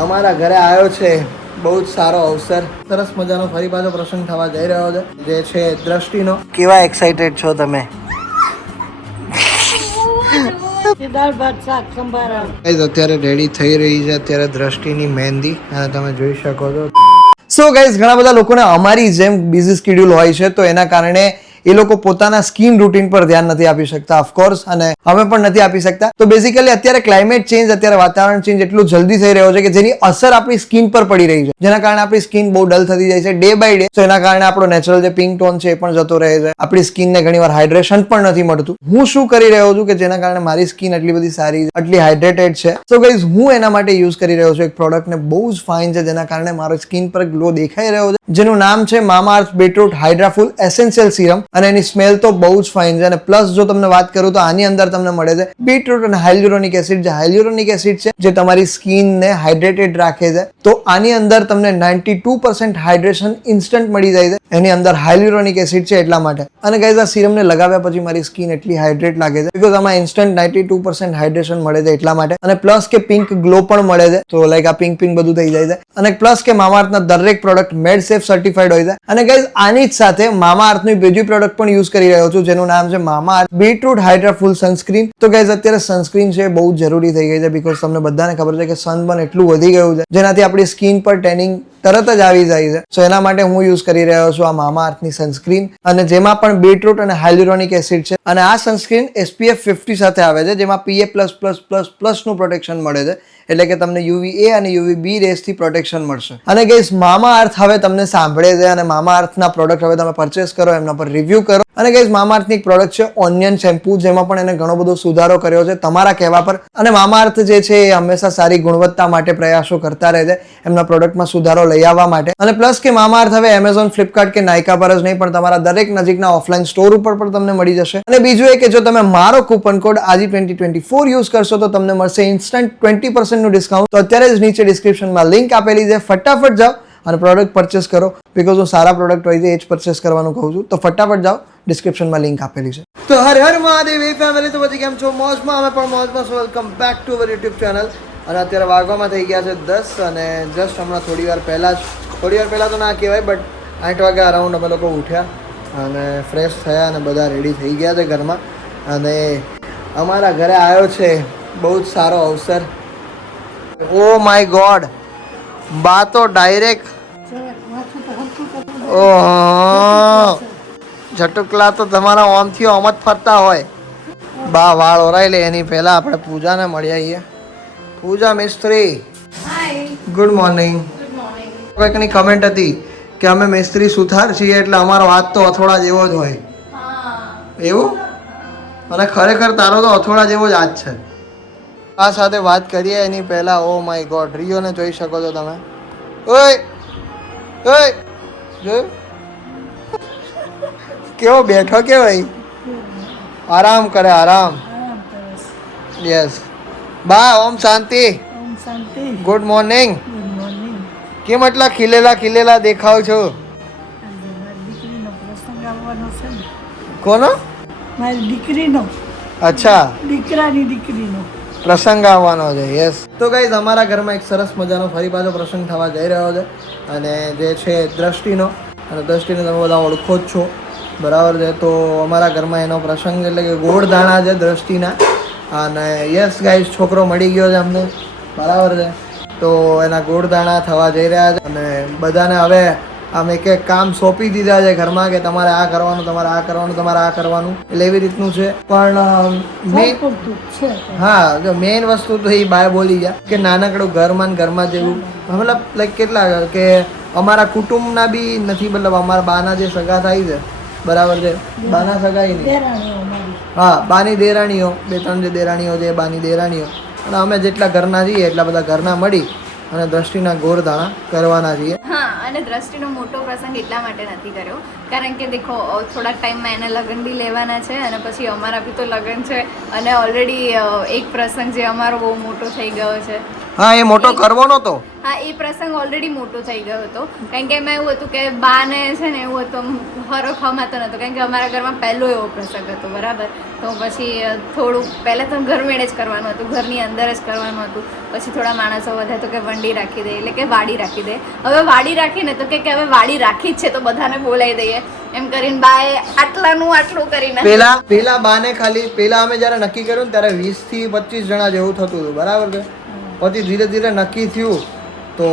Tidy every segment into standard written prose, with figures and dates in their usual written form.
અમારા ઘરે આવ્યો છે બહુ જ સારો અવસર, સરસ મજાનો ફરી પાછો પ્રસંગ થવા જઈ રહ્યો છે, જે છે દ્રષ્ટિનો. કેવા એક્સાઇટેડ છો તમે? અત્યારે રેડી થઈ રહી છે અત્યારે દ્રષ્ટિની મહેંદી, અને તમે જોઈ શકો છો. સો ગાઈઝ, ઘણા બધા લોકોને અમારી જેમ બિઝી સ્કેડ્યુલ હોય છે, તો એના કારણે એ લોકો પોતાના સ્કિન રૂટીન પર ધ્યાન નથી આપી શકતા, ઓફકોર્સ, અને અમે પણ નથી આપી શકતા. તો બેઝિકલી અત્યારે ક્લાઇમેટ ચેન્જ, અત્યારે વાતાવરણ ચેન્જ એટલું જલ્દી થઈ રહ્યો છે કે જેની અસર આપણી સ્કિન પર પડી રહી છે, જેના કારણે આપણી સ્કિન બહુ ડલ થતી જાય છે ડે બાય ડે. તો એના કારણે આપણો નેચરલ જે પિંક ટોન છે એ પણ જતો રહે છે, આપણી સ્કિનને ઘણીવાર હાઇડ્રેશન પણ નથી મળતું. હું શું કરી રહ્યો છું કે જેના કારણે મારી સ્કિન આટલી બધી સારી, આટલી હાઇડ્રેટેડ છે. સો ગાઈઝ, હું એના માટે યુઝ કરી રહ્યો છું એક પ્રોડક્ટને, બહુ જ ફાઇન છે, જેના કારણે મારો સ્કિન પર ગ્લો દેખાઈ રહ્યો છે, જેનું નામ છે મામાઅર્થ બીટરૂટ હાઇડ્રા ફૂલ એસેન્શિયલ સીરમ. અને એની સ્મેલ તો બહુ જ ફાઇન છે. અને પ્લસ જો તમને વાત કરું તો આની અંદર તમને મળે છે બીટરૂટ અને હાઇલ્યુરોનિક એસિડ. જે હાઇલ્યુરોનિક એસિડ છે જે તમારી સ્કિનને હાઇડ્રેટેડ રાખે છે. તો આની અંદર તમને 92% હાઇડ્રેશન ઇન્સ્ટન્ટ મળી જાય છે, એની અંદર હાઇલ્યુરોનિક એસિડ છે એટલા માટે. અને ગાઈઝ, આ સીરમને લગાવ્યા પછી મારી સ્કિન એટલી હાઇડ્રેટ લાગે છે બીકોઝ આમાં ઇન્સ્ટન્ટ 92% હાઇડ્રેશન મળે છે એટલા માટે. અને પ્લસ કે પિંક ગ્લો પણ મળે છે, તો લાઈક આ પિંક પિંક બધું થઈ જાય છે. અને પ્લસ કે મામાઅર્થના દરેક પ્રોડક્ટ મેડ સેફ સર્ટિફાઈડ હોય છે. અને ગાઈઝ, આની જ સાથે મામાઅર્થની બીજી પ્રોડક્ટ પણ યુઝ કરી રહ્યો છું, જેનું નામ છે મામાઅર્થ બીટરૂટ હાઇડ્રા ફૂલ સનસ્ક્રીન. તો ગાઈઝ, અત્યારે સનસ્ક્રીન છે બહુ જરૂરી થઈ ગઈ છે બીકોઝ તમને બધાને ખબર છે કે સનબર્ન એટલું વધી ગયું છે, જેનાથી આપણી સ્કિન પર ટેનિંગ તરત જ આવી જાય છે. સો એના માટે હું યુઝ કરી રહ્યો છું આ મામાઅર્થની સનસ્ક્રીન, અને જેમાં પણ બીટરૂટ અને હાઇલ્યુરોનિક એસિડ છે. અને આ સનસ્ક્રીન SPF 50 સાથે આવે છે, જેમાં PA++++ નું પ્રોટેક્શન મળે છે, એટલે કે તમને UVA અને UVB રેસ થી પ્રોટેક્શન મળશે. અને ગાઈઝ, મામાઅર્થ હવે તમને સાંભળે છે, અને મામાઅર્થના પ્રોડક્ટ હવે તમે પરચેસ કરો, એમના પર રિવ્યુ કરો. અને ગાઈઝ, મામાઅર્થની એક પ્રોડક્ટ છે ઓનિયન શેમ્પુ, જેમાં પણ એને ઘણો બધો સુધારો કર્યો છે તમારા કહેવા પર. અને મામાઅર્થ જે છે એ હંમેશા સારી ગુણવત્તા માટે પ્રયાસો કરતા રહે છે એમના પ્રોડક્ટમાં સુધારો લઈ આવવા માટે. અને પ્લસ કે મામાઅર્થ હવે એમેઝોન, ફ્લિપકાર્ટ કે નાયકા પર જ નહીં, પણ તમારા દરેક નજીકના ઓફલાઈન સ્ટોર ઉપર પણ તમને મળી જશે. અને બીજું એ કે જો તમે મારો કૂપન કોડ AJI2024 યુઝ કરશો તો તમને મળશે ઇન્સ્ટન્ટ 20% નું ડિસ્કાઉન્ટ. તો અત્યારે જ નીચે ડિસ્ક્રિપ્શનમાં લિંક આપેલી છે, ફટાફટ જાઓ અને પ્રોડક્ટ પરચેસ કરો, બીકોઝ હું સારા પ્રોડક્ટ હોય છે એ જ પરચેસ કરવાનું કહું છું. તો ફટાફટ જાઓ, ડિસ્ક્રિપ્શનમાં લિંક આપેલી છે. તો હર હર મહાદેવ ફેમિલી, તો પછી કેમ છો? મોજમાં? અમે પણ મોજમાં. Welcome back to our YouTube channel. અને અત્યારે વાગવામાં થઈ ગયા છે 10, અને જસ્ટ હમણાં થોડી વાર પહેલાં તો ના કહેવાય, બટ 8 વાગ્યા અરાઉન્ડ અમે લોકો ઉઠ્યા અને ફ્રેશ થયા અને બધા રેડી થઈ ગયા છે ઘરમાં. અને અમારા ઘરે આવ્યો છે બહુ જ સારો અવસર. ઓ માય ગોડ, બા તો ડાયરેક્ટ ઝટકલા તો તમારા ઓમથી ઓમ જ ફરતા હોય. બા વાળ ઓરાઈ લે એની પહેલા આપણે પૂજાને મળી આવીએ. પૂજા મિસ્ત્રી, ગુડ મોર્નિંગ. કોઈકની કમેન્ટ હતી કે અમે મિસ્ત્રી સુથાર છીએ એટલે અમારો હાથ તો અથોડા જેવો જ હોય. એવું? અને ખરેખર તારો તો અથોડા જેવો જ હાથ છે. આ સાથે વાત કરીએ એની પહેલા, ઓ માય ગોડ, રિયોને જોઈ શકો છો તમે. ઓય ઓય, જોયું કેવો બેઠો, કેવાય આરામ કરે, આરામ. યસ બા, ઓમ શાંતિ. Good morning. કેમ એટલા ખીલેલા દેખાવ છો? કોનો? મારી દીકરીનો. અચ્છા, દીકરાની દીકરીનો પ્રસંગ આવવાનો છે. યસ. તો ગાઈઝ, અમારા ઘરમાં એક સરસ મજાનો ફરી પાછો પ્રસંગ થવા જઈ રહ્યો છે, અને જે છે દ્રષ્ટિનો. અને દ્રષ્ટિને તમે બધા ઓળખો જ છો, બરાબર છે? તો અમારા ઘરમાં એનો પ્રસંગ એટલે કે ગોળદાણા છે દ્રષ્ટિના. અને યસ ગાઈઝ, છોકરો મળી ગયો છે અમને, બરાબર છે? તો એના ગોળદાણા થવા જઈ રહ્યા છે, અને બધાને હવે આમ એક એક કામ સોંપી દીધા છે ઘરમાં કે તમારે આ કરવાનું, તમારે આ કરવાનું, તમારે આ કરવાનું, એટલે એવી રીતનું છે. પણ હા, જો મેઇન વસ્તુ તો એ બાય બોલી ગયા કે નાનકડું ઘરમાં જેવું, મતલબ લાઈક કેટલા કે અમારા કુટુંબના બી નથી, મતલબ અમારા બાના જે સગા થાય છે, બરાબર છે? બાના સગાઈ નહીં, હા, બાની દેરાણીઓ, 2-3 જે દેરાણીઓ છે, બાની દેરાણીઓ, અને અમે જેટલા ઘરના છીએ એટલા બધા ઘરના મળી અને દ્રષ્ટિના ગોળદાણા કરવાના છીએ. હા, અને દ્રષ્ટિનો મોટો પ્રસંગ એટલા માટે નથી કર્યો કારણ કે દેખો, થોડાક ટાઈમમાં એના લગ્ન બી લેવાના છે, અને પછી અમારા બી તો લગ્ન છે, અને ઓલરેડી એક પ્રસંગ જે અમારો બહુ મોટો થઈ ગયો છે. હા, એ મોટો કરવો નતો. હા એ પ્રસંગ ઓલરેડી મોટો થઈ ગયો હતો કારણ કે એમાં એવું હતું કે બાને છે ને એવું હતું હરો ખમાતો નહોતો કારણ કે અમારા ઘરમાં પહેલો એવો પ્રસંગ હતો બરાબર તો પછી થોડું પહેલાં તો ઘર મેળે જ કરવાનું હતું ઘરની અંદર જ કરવાનું હતું પછી થોડા માણસો વધે તો કે વંડી રાખી દે એટલે કે વાડી રાખી દે હવે વાડી રાખીને તો કે હવે વાડી રાખી જ છે તો બધાને બોલાવી દઈએ એમ કરીને બાએ આટલું કરીને પેલા બાને ખાલી પેલા અમે જ્યારે નક્કી કર્યું ને ત્યારે 20 થી 25 જણા જેવું થતું હતું બરાબર છે પછી ધીરે ધીરે નક્કી થયું તો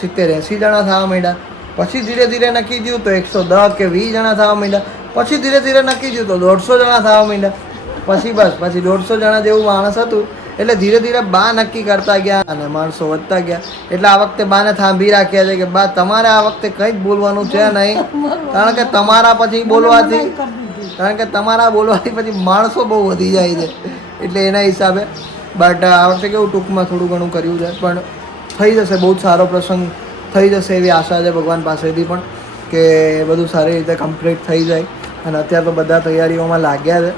70-80 જણા થવા માંડ્યા પછી ધીરે ધીરે નક્કી થયું તો 110 કે 20 જણા થવા માંડ્યા પછી ધીરે ધીરે નક્કી થયું તો 150 જણા થવા માંડ્યા પછી 150 જણા જેવું માણસ હતું એટલે ધીરે ધીરે બા નક્કી કરતા ગયા અને માણસો વધતા ગયા એટલે આ વખતે બાને થાંભી રાખ્યા છે કે બા તમારે આ વખતે કંઈ જ બોલવાનું છે નહીં કારણ કે તમારા પછી બોલવાથી પછી માણસો બહુ વધી જાય છે એટલે એના હિસાબે બટ આ વખતે કેવું ટૂંકમાં થોડું ઘણું કર્યું છે પણ થઈ જશે બહુ જ સારો પ્રસંગ થઈ જશે એવી આશા છે ભગવાન પાસેથી પણ કે બધું સારી રીતે કમ્પ્લીટ થઈ જાય અને અત્યારે તો બધા તૈયારીઓમાં લાગ્યા છે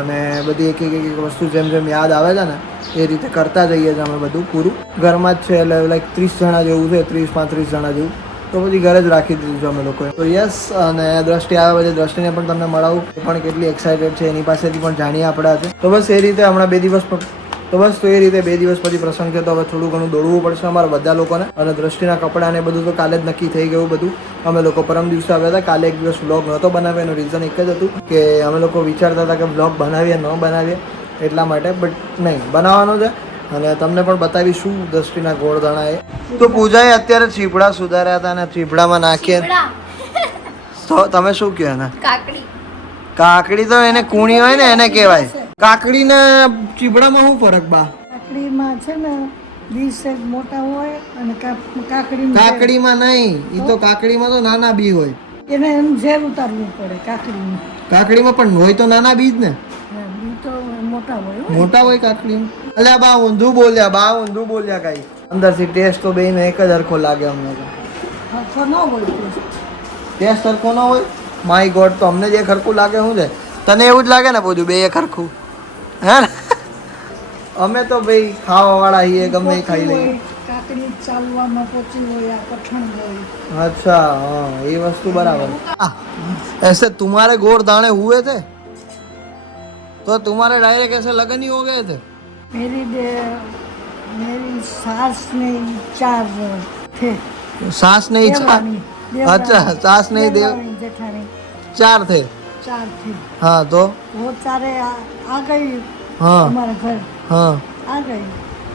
અને બધી એક વસ્તુ જેમ જેમ યાદ આવે છે ને એ રીતે કરતા જઈએ છીએ અમે બધું પૂરું ઘરમાં જ છે એટલે લાઈક 30 જણા જેવું છે 30-35 જણા જેવું તો પછી ઘરે જ રાખી દીધું છે અમે લોકોએ તો યસ અને દ્રષ્ટિ આવે પછી દ્રષ્ટિને પણ તમને મળાવું એ પણ કેટલી એક્સાઇટેડ છે એની પાસેથી પણ જાણીએ આપણે આજે તો બસ એ રીતે હમણાં 2 દિવસ પછી પ્રસંગ છે તો હવે થોડું ઘણું દોડવું પડશે અમારા બધા લોકોને અને દ્રષ્ટિના કપડાં ને બધું તો કાલે જ નક્કી થઈ ગયું બધું અમે લોકો પરમ દિવસે આવ્યા હતા કાલે એક દિવસ વ્લોગ નહોતો બનાવ્યો એનું રીઝન એક જ હતું કે અમે લોકો વિચારતા હતા કે વ્લોગ બનાવીએ ન બનાવીએ એટલા માટે બટ નહીં બનાવવાનો છે અને તમને પણ બતાવીશું દ્રષ્ટિના ગોળદાણા એ તો પૂજાએ અત્યારે ચીપડા સુધાર્યા હતા અને ચીપડામાં નાખીએ તો તમે શું કહો ને કાકડી તો એને કૂણી હોય ને એને કહેવાય કાકડી ને ચીપડામાં શું ફરક બા કાકડીમાં છે ને બી સેજ મોટા હોય અને કાકડીમાં નહીં ઈ તો કાકડીમાં તો નાના બી હોય એને એમ ઝેર ઉતારવું પડે કાકડીમાં પણ હોય તો નાના બી જ ને બી તો મોટા હોય કાકડીમાં અલ્યા બા ઊંધું બોલ્યા કાઈ અંદરથી ટેસ્ટ તો બેયનો એક જ હરખો લાગે અમને તો હરખો ન હોય ટેસ્ટ હરખો ન હોય માય ગોડ તો અમને જે હરખું લાગે શું છે તને એવું જ લાગે ને બધું બે એક હરખું હે ને અમે તો ભાઈ ખાવા વાળા છીએ ગમે એ ખાઈ લઈએ કાકડી ચાલવામાં પોચી હોય આ કઠણ હોય अच्छा हाँ ये वस्तु बराबर ऐसे तुम्हारे गोड़ दाने हुए थे तो तुम्हारे डायरेक्ट ऐसे लगन ही हो गए थे मेरी सास ने 4 थे सास नहीं अच्छा सास नहीं देव जेठानी 4 थे 4 थे हाँ तो वो सारे आ गई हाँ हमारे घर हाँ आ गई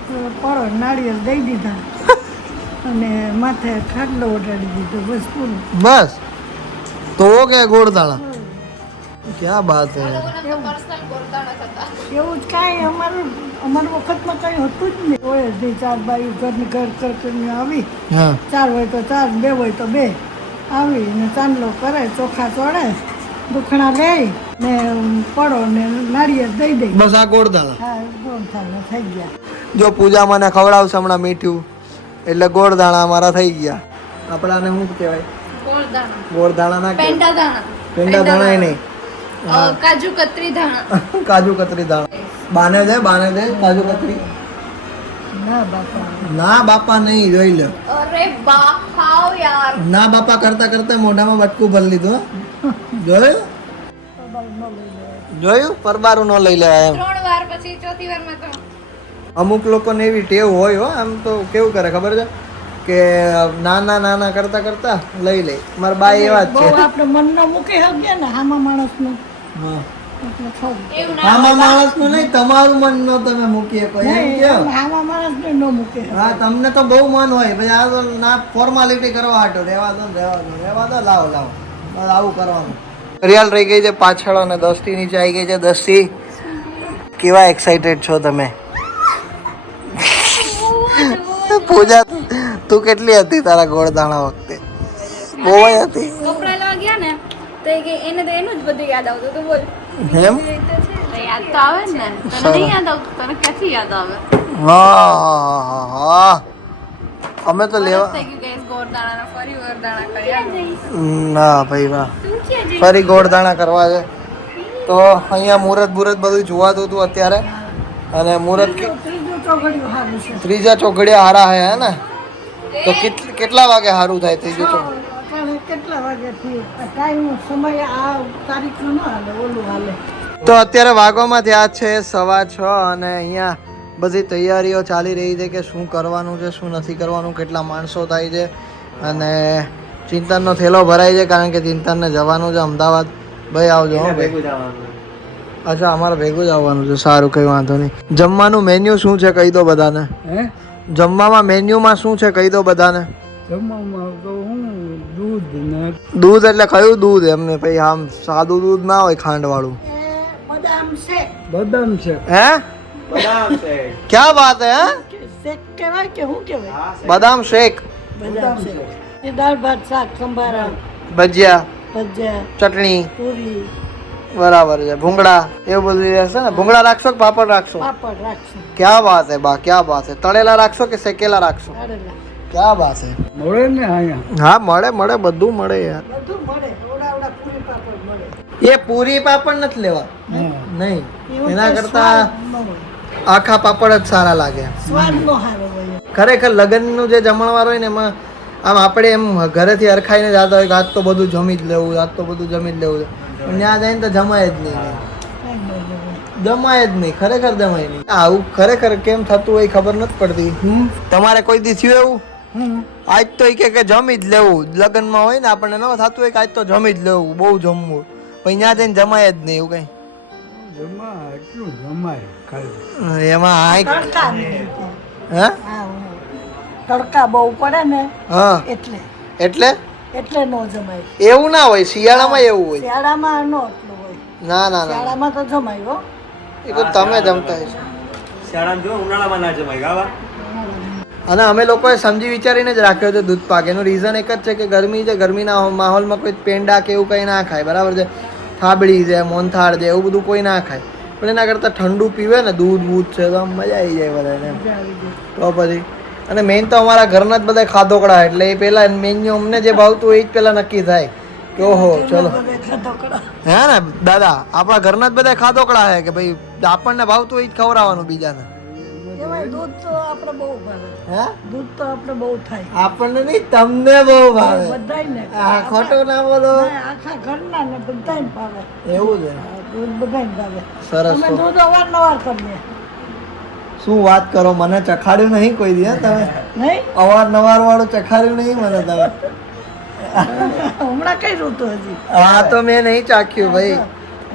तो पड़ो नारियल दई दीधा અને માથે ખાટલો ઓઢાડી દીધો બસ પૂરું बस तो हो गया गोड़ दाना क्या बात है यार એવું જ કાંઈ અમારા વખતમાં કાંઈ હતું જ નહીં હોય જ નહીં 4 બાયું ઘરની ઘર કરીને આવી हाँ 4 હોય તો 4 2 હોય તો 2 આવી ને ચાંદલો કરે ચોખા ચોળે દુખણા લે ને પડો ને નારિયેળ દઈ દઈ बस आ गोड़ दाना હા ગોળ થાળના થઈ ગયા જો પૂજા મને ખવડાવશે હમણાં મીઠું એટલે ગોળ દાણા અમારા થઈ ગયા આપણાને શું કહેવાય ગોળ દાણા ના પેંડા દાણા નહીં કાજુ કતરી ધાણા કાજુ કતરી દાણા બાને દે કાજુ કતરી ના બાપા નહીં જોઈ લે અરે બા ખાઓ યાર ના બાપા કરતા કરતા મોઢામાં બટકું ભરી લીધું જોયું પરબારું ન લઈ લેવાય એમ 3 વાર પછી ચોથી વારમાં તો અમુક લોકોને એવી ટેવ હોય હો આમ તો કેવું કરે ખબર છે કે નાના કરતા કરતા લઈ લે મારા બા એવા જ બહુ છે આપણે મનનો મૂકી હગ્યા ને હામા માણસનું હા એટલે ખાવું એવું ના આમાં માણસનું નહીં તમારું મન નો તમે મૂકી શકો એમ નહીં, કેમ એમ હામા માણસને ન મૂકે હા તમને તો બહુ મન હોય પછી આ તો ના ફોર્માલિટી કરવા હાટો રહેવા દો લાવો બસ આવું કરવાનું રિયાલ રહી ગઈ છે પાછળ અને 10 થી નીચે આવી ગઈ છે 10 થી કેવા એક્સાઇટેડ છો તમે પૂજા તું કેટલી હતી તારા ગોળ દાણા વખતે બહુ હતી કપડા લેવા ગયા ને તો એ કે એને તો એનું જ બધું યાદ આવતું તો બોલ એમ યાદ તો આવે જ ને તને નહીં યાદ આવતું તને ક્યાંથી યાદ આવે હા અમે તો લેવા થઈ ગયું ગેસ ગોળદાણા ફરી ગોળદાણા કર્યા ના ભાઈ વાહ ફરી ગોળ દાણા કરવા છે તો અહીંયા મુહૂર્ત બધું જોવાતું હતું અત્યારે અને મુહૂર્ત ત્રીજું ચોઘડિયું સારું છે ત્રીજા ચોઘડિયા હારા હે ને તો કેટલા વાગે સારું થાય થઈ ગયું તો અટાણે કેટલા વાગે થયું ટાઈમ સમય આ તારીખનો ન હાલે ઓલું હાલે તો અત્યારે વાગોમાં ત્યાં છે 6:15 અને અહીંયા બધી તૈયારીઓ ચાલી રહી છે કે શું કરવાનું છે શું નથી કરવાનું કેટલા માણસો થાય છે અને ચિંતનનો થેલો ભરાય છે કારણ કે ચિંતનને જવાનું છે અમદાવાદ ભાઈ આવજો હો ભાઈ અચ્છા અમારે ભેગું જ આવવાનું છે સારું કંઈ વાંધો નહીં જમવાનું મેન્યુ શું છે કહી દો બધાને જમવામાં મેન્યુમાં શું છે કહી દો બધાને દૂધ એટલે કયું દૂધ એમને ભાઈ આમ સાદું દૂધ ના હોય ખાંડ વાળું બદામ શેક હે क्या बात है શેક કહેવાય કે શું કહેવાય બદામ શેક બદામ શેક એ દાળ ભાત શાક સંભારા ભજીયા ભજીયા ચટણી પૂરી બરાબર છે ભૂંગળા એવું બધું રહેશે ને ભૂંગળા રાખશો કે પાપડ રાખશો પાપડ રાખશું ક્યાં વાત હે બા ક્યાં વાત હે તળેલા રાખશો કે શેકેલા રાખશો કારેલા ક્યાં વાત હે મળે ને અહીંયા હા મળે બધું મળે યાર બધું મળે ઓડા પૂરી પાપડ મળે એ પૂરી પાપડ નથી લેવા નહીં એવું એના કઈ કરતા સ્વાદ ન હોય. આખા પાપડ જ સારા લાગે સ્વાદ નો સારો હોય ખરેખર લગ્નનું જે જમણવાર હોય ને એમાં આમ આપણે એમ ઘરેથી અરખાઈને જતા હોય કે આજ તો બધું જમી જ લેવું આજ તો બધું જમી જ લેવું પણ ત્યાં જઈને તો જમાય જ નહીં કાંઈ ન જવાય. જમાય જ નહીં ખરેખર જમાય નહીં આવું ખરેખર કેમ થતું હોય ખબર નથી પડતી તમારે કોઈ દી થયું એવું આજ તો ઈ કે જમી જ લેવું લગ્નમાં હોય ને આપણને ન થતું હોય કે આજ તો જમી જ લેવું બહુ જમવું પણ ત્યાં જઈને જમાય જ નહીં એવું કઈ જમા એટલું જમાય ખાલી એમાં તડકા નહીં. હે હા, તડકા બહુ પડે ને હા એટલે એટલે એટલે નો જમાય એવું ના હોય શિયાળામાં એવું હોય શિયાળામાં નો એટલું હોય ના ના ના શિયાળામાં તો જમાય હો એ તો તમે જમતા હશો શાળામાં જો ઉનાળામાં ના જમાય ગાવા અને અમે લોકોએ સમજી વિચારીને જ રાખ્યો છે દૂધ પાક એનું રીઝન એક જ છે કે ગરમી છે ગરમીના માહોલમાં કોઈ પેંડા કે એવું કંઈ ના ખાય બરાબર છે થાબડી છે મોનથાળ છે એવું બધું કોઈ ના ખાય પણ એના કરતાં ઠંડુ પીવે ને દૂધ બૂધ છે તો આમ મજા આવી જાય બધાને તો પછી અને મેઇન તો અમારા ઘરના જ બધા ખાધોકડા એટલે એ પહેલાં મેન્યુ અમને જે ભાવતું એ જ પહેલાં નક્કી થાય કે ઓહો ચલો હે ને દાદા આપણા ઘરના જ બધા ખાધોકડા છે કે ભાઈ આપણને ભાવતું એ જ ખવડાવવાનું બીજાને એમાંય દૂધ તો આપણે બહુ ભાવે હે દૂધ તો આપણે બહુ થાય આપણને નહીં તમને બહુ ભાવે બધાયને આ ખોટું ના બોલો ના, આખા ઘરના ને બધાયને ભાવે એવું છે હા, દૂધ બધાયને ભાવે સરસ અમે તો દૂધ અવારનવાર કરીએ શું વાત કરો મને ચખાડ્યું નહીં કોઈ દી હે તમે નહીં અવારનવાર વાળું ચખાડ્યું નહીં મને તમે હમણાં કઈ ઋતુ હજી હા તો મેં નહીં ચાખ્યું ભાઈ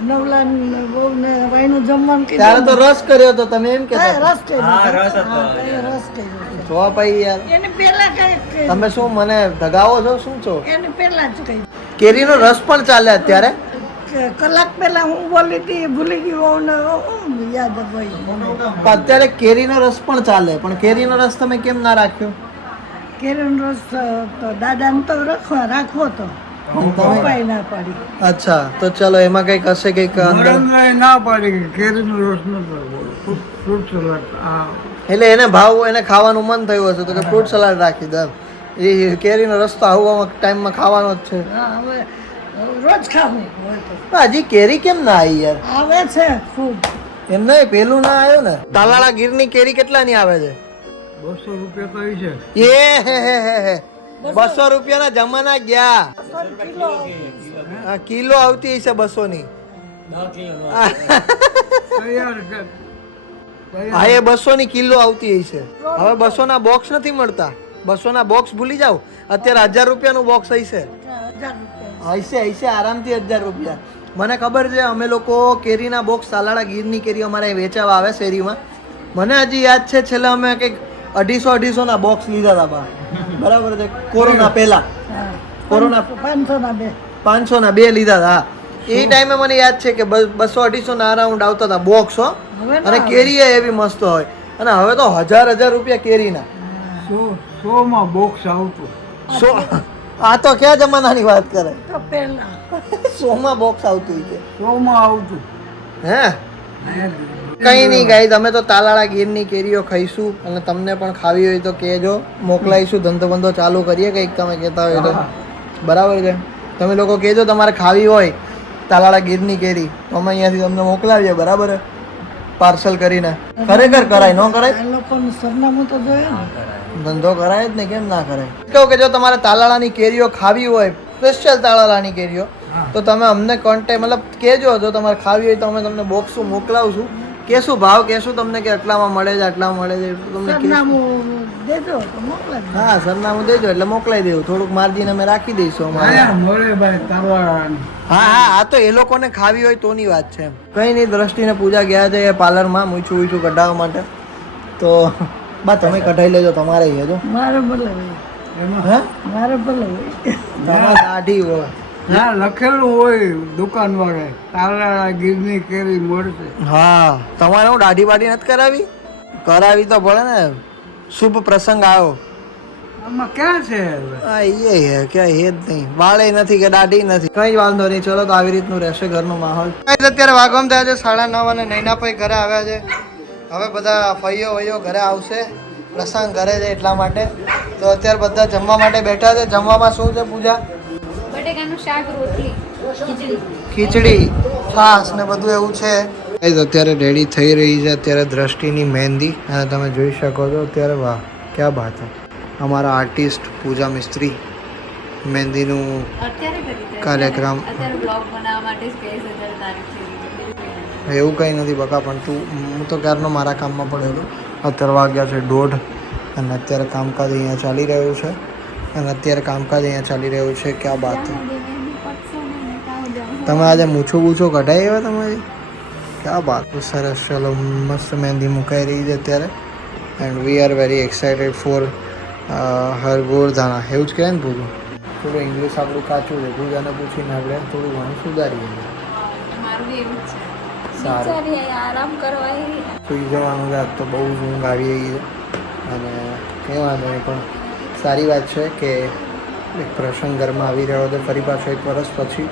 નવલા બહુ ને વાયનું જમવાનું ત્યારે તો રસ કર્યો તો તમે એમ હા, કહેતા રસ કર્યો હા, છે. રસ હતો. હા, એ રસ કર્યો છે. છો ભાઈ યાર એને પહેલા કઈ તમે શું મને ધગાવો છો શું છો એને પહેલા જ કહ્યું કેરીનો રસ પણ ચાલે અત્યારે કલાક પહેલા હું બોલી હતી ભૂલી ગયું ને યાદ જ હોય પણ અત્યારે કેરીનો રસ પણ ચાલે પણ કેરીનો રસ તમે કેમ ના રાખ્યો કેરીનો રસ તો દાદાને તો રાખવો તો પપ્પાએ ના પાડી અચ્છા તો ચલો એમાં કંઈક હશે કંઈક અંદર નરેન્દ્રએ ના પાડી કે કેરીનો રસ ન કરવો ફ્રૂટ સલાડ આ એટલે એને ભાવ એને ખાવાનું મન થયું હશે તો કે ફ્રૂટ સલાડ રાખી દે એ કેરીનો રસ તો આવા ટાઈમમાં ખાવાનો જ છે હા હવે રોજ ખાવું હોય તો પણ હજી કેરી કેમ ના આવી યાર આવે છે ખૂબ એમ નહીં પેલું ના આવ્યું ને તાલાળા ગીરની કેરી કેટલાની આવે છે 200 રૂપિયા તો છે એ હે 200 રૂપિયાના જમાના ગયા આ કિલો આવતી હશે 200 ની તૈયાર કર હા એ 200 ની કિલો આવતી હશે હવે 200 ના બોક્સ નથી મળતા 200 ના બોક્સ ભૂલી જાવ અત્યારે 1000 રૂપિયાનું બોક્સ હશે 1000 રૂપિયા હશે આરામથી 1000 રૂપિયા મને ખબર છે અમે લોકો કેરીના બોક્સ તાલાળા ગીરની કેરી અમારે વેચાવા આવે શેરીમાં મને હજી યાદ છે છેલ્લા અમે કંઈક 250 ના બોક્સ લીધા હતા બા બરાબર છે કોરોના પહેલા કોરોના 500 ના બે 500 ના બે લીધા હતા હા. એ ટાઈમે મને યાદ છે કે 200-250 ના અરાઉન્ડ આવતા હતા બોક્સ હો હવે ના અને કેરી એવી મસ્ત હોય અને હવે તો 1000 રૂપિયા કેરીના 100 માં બોક્સ આવતું સો આ તો ક્યાં જમાનાની વાત કરે તો પહેલા 100 માં બોક્સ આવતું હોય છે 100 માં આવતું હે કઈ નહીં ગાઈઝ અમે તો તાલાળા ગીરની કેરીઓ ખાઈશું અને તમને પણ ખાવી હોય તો કહેજો મોકલાઈશું ધંધો બંધો ચાલુ કરીએ કંઈક તમે કહેતા હોય તો બરાબર છે તમે લોકો કહેજો તમારે ખાવી હોય તાલાળા ગીરની કેરી તો અમે અહીંયાથી તમને મોકલાવીએ બરાબર પાર્સલ કરીને ખરેખર કરાય ન કરાય આ લોકોનું સરનામું તો જોયું ને ધંધો કરાય જ ને, કેમ ના કરાય. કહું કે જો તમારે તાલાળાની કેરીઓ ખાવી હોય, સ્પેશિયલ તાલાળાની કેરીઓ, તો તમે અમને કોન્ટેક્ટ મતલબ કહેજો. જો તમારે ખાવી હોય તો અમે તમને બોક્સું મોકલાવશું. કેશું ભાવ કહેશું તમને કે આટલામાં મળે છે, આટલામાં મળે છે, એટલું તમને કહેશું. સરનામું દેજો તો મોકલાવી દઉં. હા, સરનામું દેજો એટલે મોકલાવી દેવું. થોડુંક માર્જિન અમે રાખી દઈશું અમારે. અહીંયા મળે ભાઈ તાલાળાની. હા હા, આ તો એ લોકોને ખાવી હોય તોની વાત છે. કંઈ નહીં, દ્રષ્ટિને પૂજા ગયા છે એ પાર્લરમાં મૂછું કઢાવવા માટે. તો બા તમે કઢાઈ લેજો, તમારે છે જો. મારે ભલે હોય, એમાં હે મારે ભલે હોય. તમારે દાઢી હોય. ના લખેલું હોય દુકાન વાળે તાલાળા ગીરની કેરી મળશે. હા, તમારે હું દાઢી બાઢી નથી કરાવી? કરાવી તો પડે ને, શુભ પ્રસંગ આવ્યો. આમાં ક્યાં છે હવે? હા એ હે ક્યાં હે જ નહીં, વાળે નથી કે દાઢી નથી. કઈ વાંધો નહીં, ચલો તો આવી રીતનું રહેશે ઘરનો માહોલ. અત્યારે વાગમ થયા છે 9:30 અને નૈનાભાઈ ઘરે આવ્યા છે. હવે બધા ફઈઓ વઈઓ ઘરે આવશે, પ્રસંગ ઘરે છે એટલા માટે. તો અત્યારે બધા જમવા માટે બેઠા છે. જમવામાં શું છે પૂજા? બટેકાનું શાક, રોટલી, ખીચડી. ખીચડી, છાસ ને બધું એવું છે. અત્યારે રેડી થઈ રહી છે અત્યારે દ્રષ્ટિની મહેંદી, અને તમે જોઈ શકો છો અત્યારે. વાહ ક્યાં બાત છે. અમારા આર્ટિસ્ટ પૂજા મિસ્ત્રી મહેંદીનું અત્યારે કરી દે. કાર્યક્રમ. અત્યારે બ્લોગ બનાવવા માટે જ 20,000 તારીખ થઈ ગઈ. એવું કંઈ નથી બકા, પણ હું તો ક્યારનો મારા કામમાં પડેલો. અત્યારે વાગ્યા છે 1:30 અને અત્યારે કામકાજ અહીંયા ચાલી રહ્યું છે. અને અત્યારે કામકાજ અહીંયા ચાલી રહ્યું છે. ક્યાં બાત છે. તમે આજે મૂછો કઢાઈ આવ્યા તમારી? ક્યાં બાત. સરસ, ચલો મસ્ત મહેંદી મુકાઈ રહી છે અત્યારે. And we are very excited for her ગોરધાણા. એવું જ કહે ને પૂરું. થોડું ઇંગ્લિશ આપણું કાચું છે, પૂજાને પૂછીને આપણે થોડું ઘણું સુધારીએ. મારું બી એવું જ છે. સારું, વિચારીએ આરામ કરવા સુઈ જવાનું છે. આજ તો બહુ જ ઊંઘ આવી રહી છે. અને કંઈ વાંધો નહીં, પણ સારી વાત છે કે એક પ્રસંગ ઘરમાં આવી રહ્યો હતો ફરી પાછો 1 વર્ષ પછી.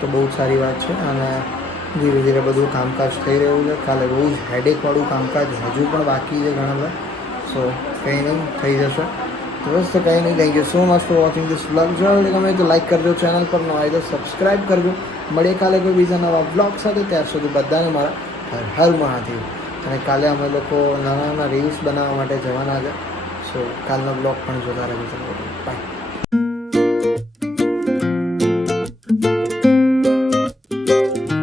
તો બહુ જ સારી વાત છે. અને ધીરે ધીરે બધું કામકાજ થઈ રહ્યું છે. કાલે બહુ જ હેડેકવાળું કામકાજ હજુ પણ બાકી છે ઘણા બધા. સો કંઈ નહીં, થઈ જશે. તો બસ, તો કંઈ નહીં. Thank you so much for watching this vlog. જો ગમે તો લાઈક કરજો, ચેનલ પર ન હોય તો સબસ્ક્રાઈબ કરજો. મળીએ કાલે કોઈ બીજા નવા વ્લોગ સાથે. ત્યાર સુધી બધાને મારા હર હર મહાદેવ. અને કાલે અમે લોકો નાના નાના રીલ્સ બનાવવા માટે જવાના છે. સો કાલનો બ્લોગ પણ જોતા રહેજો. બાય.